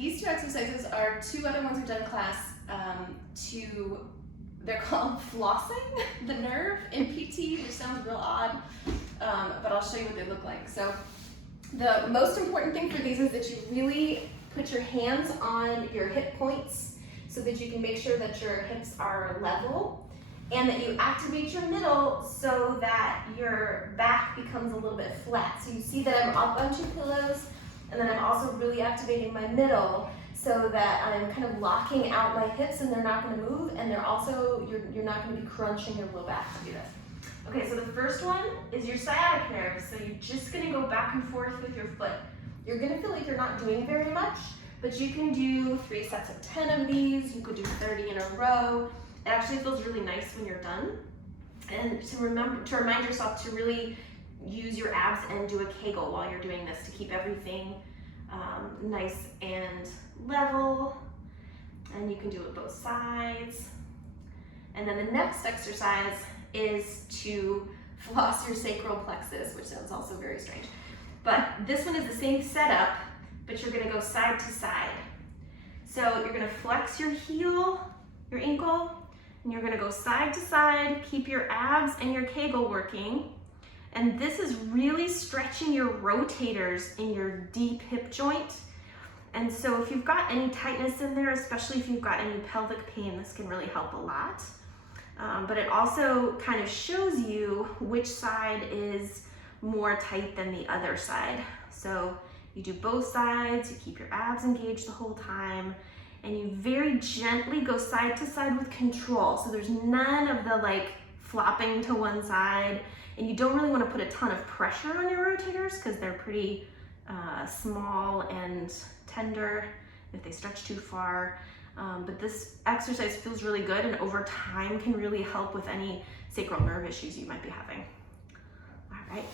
these two exercises are two other ones we've done in class. They're called flossing the nerve in PT, which sounds real odd, but I'll show you what they look like. So the most important thing for these is that you really put your hands on your hip points so that you can make sure that your hips are level, and that you activate your middle so that your back becomes a little bit flat. So you see that I'm up on two pillows, and then I'm also really activating my middle so that I'm kind of locking out my hips and they're not gonna move, and they're also, you're not gonna be crunching your low back to do this. Okay, so the first one is your sciatic nerve. So you're just gonna go back and forth with your foot. You're gonna feel like you're not doing very much, but you can do 3 sets of 10 of these. You could do 30 in a row. It actually feels really nice when you're done. And to remind yourself to really use your abs and do a kegel while you're doing this to keep everything nice and level. And you can do it both sides. And then the next exercise is to floss your sacral plexus, which sounds also very strange. But this one is the same setup, but you're gonna go side to side. So you're gonna flex your heel, your ankle, and you're gonna go side to side, keep your abs and your kegel working. And this is really stretching your rotators in your deep hip joint. And so if you've got any tightness in there, especially if you've got any pelvic pain, this can really help a lot. But it also kind of shows you which side is more tight than the other side. So you do both sides, you keep your abs engaged the whole time, and you very gently go side to side with control. So there's none of the like flopping to one side, and you don't really want to put a ton of pressure on your rotators because they're pretty small and tender if they stretch too far. But this exercise feels really good, and over time can really help with any sacral nerve issues you might be having. All right.